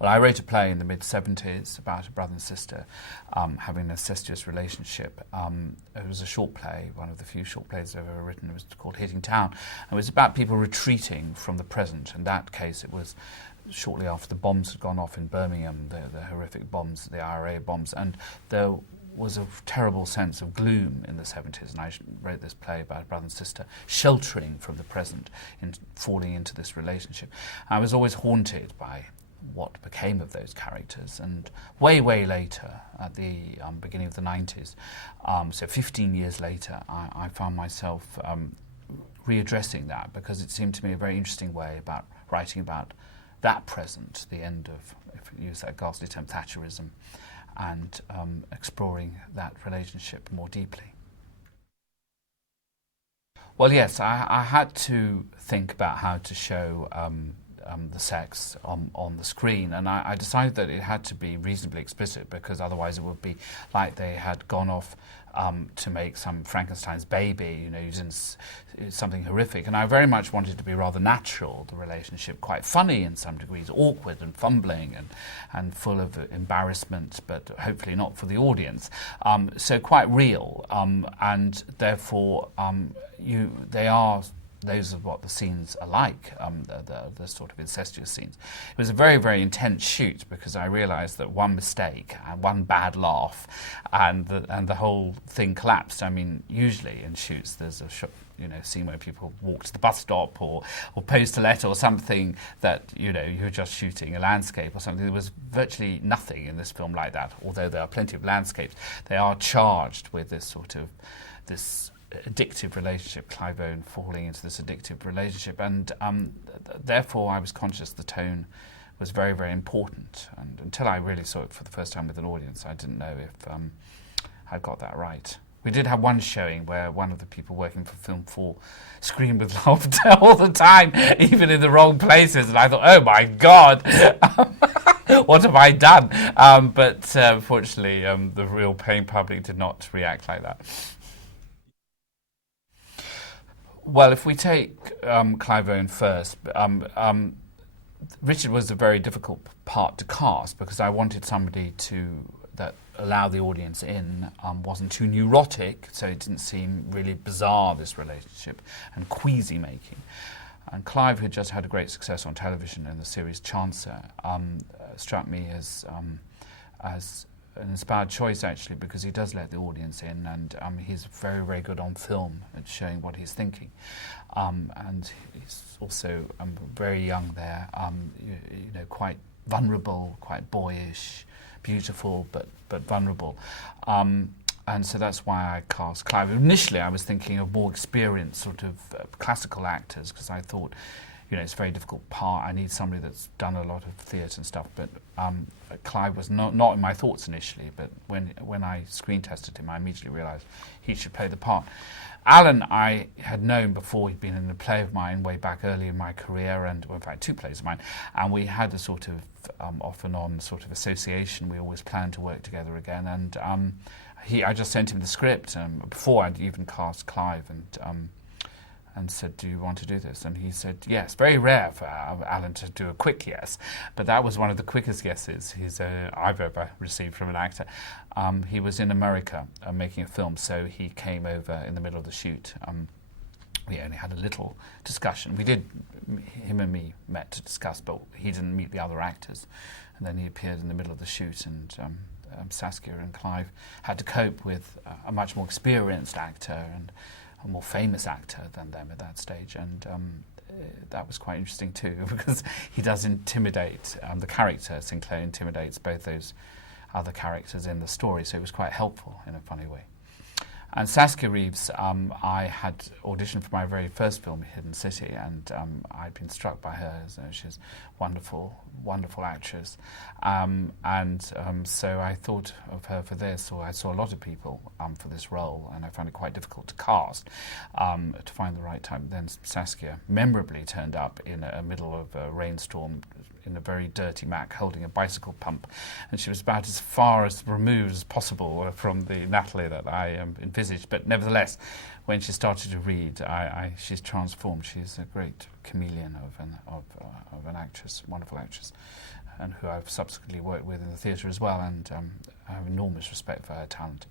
Well, I wrote a play in the mid-70s about a brother and sister having an incestuous relationship. It was a short play, one of the few short plays I've ever written. It was called Hitting Town. It was about people retreating from the present. In that case, it was shortly after the bombs had gone off in Birmingham, the horrific bombs, the IRA bombs, and there was a terrible sense of gloom in the 70s, and I wrote this play about a brother and sister sheltering from the present and falling into this relationship. I was always haunted by what became of those characters, and way later, at the beginning of the 90s, so 15 years later, I found myself readdressing that, because it seemed to me a very interesting way about writing about that present, the end of, if you use that ghastly term, Thatcherism, and exploring that relationship more deeply. Well, yes, I had to think about how to show the sex on the screen, and I decided that it had to be reasonably explicit, because otherwise it would be like they had gone off to make some Frankenstein's baby, using something horrific. And I very much wanted it to be rather natural, the relationship, quite funny in some degrees, awkward and fumbling and full of embarrassment, but hopefully not for the audience. So quite real, and therefore those are what the scenes are like, the sort of incestuous scenes. It was a very intense shoot, because I realised that one mistake and one bad laugh and the whole thing collapsed. I mean, usually in shoots there's a scene where people walk to the bus stop or post a letter or something that, you're just shooting a landscape or something. There was virtually nothing in this film like that, although there are plenty of landscapes. They are charged with this addictive relationship, Clive Owen falling into this addictive relationship, and therefore I was conscious the tone was very important, and until I really saw it for the first time with an audience, I didn't know if I got that right. We did have one showing where one of the people working for Film 4 screamed with laughter all the time, even in the wrong places, and I thought, oh my God, what have I done? But fortunately, the real paying public did not react like that. Well, if we take Clive Owen first, Richard was a very difficult part to cast, because I wanted somebody that allowed the audience in, wasn't too neurotic, so it didn't seem really bizarre, this relationship, and queasy making. And Clive, who just had a great success on television in the series Chancer, struck me as an inspired choice, actually, because he does let the audience in, and he's very good on film at showing what he's thinking, and he's also very young there, quite vulnerable, quite boyish, beautiful but vulnerable, and so that's why I cast Clive. Initially I was thinking of more experienced sort of classical actors, because I thought, it's a very difficult part. I need somebody that's done a lot of theatre and stuff. But Clive was not in my thoughts initially. But when I screen tested him, I immediately realised he should play the part. Alan, I had known before. He'd been in a play of mine way back early in my career, and in fact 2 plays of mine. And we had a sort of off and on sort of association. We always planned to work together again. And I just sent him the script before I'd even cast Clive, and said, do you want to do this? And he said yes. Very rare for Alan to do a quick yes, but that was one of the quickest yeses I've ever received from an actor. He was in America making a film, so he came over in the middle of the shoot. We only had a little discussion. Him and me met to discuss, but he didn't meet the other actors. And then he appeared in the middle of the shoot, and Saskia and Clive had to cope with a much more experienced actor and a more famous actor than them at that stage, and that was quite interesting too, because he does intimidate, the character Sinclair intimidates both those other characters in the story, so it was quite helpful in a funny way. And Saskia Reeves, I had auditioned for my very first film, Hidden City, and I'd been struck by her. She's a wonderful actress. So I thought of her for this, or I saw a lot of people for this role, and I found it quite difficult to cast, to find the right time. Then Saskia memorably turned up in the middle of a rainstorm in a very dirty Mac holding a bicycle pump, and she was about as far as removed as possible from the Natalie that I envisaged, but nevertheless when she started to read, she's transformed. She's a great chameleon of an actress. actress, wonderful actress, and who I've subsequently worked with in the theatre as well, and I have enormous respect for her talent.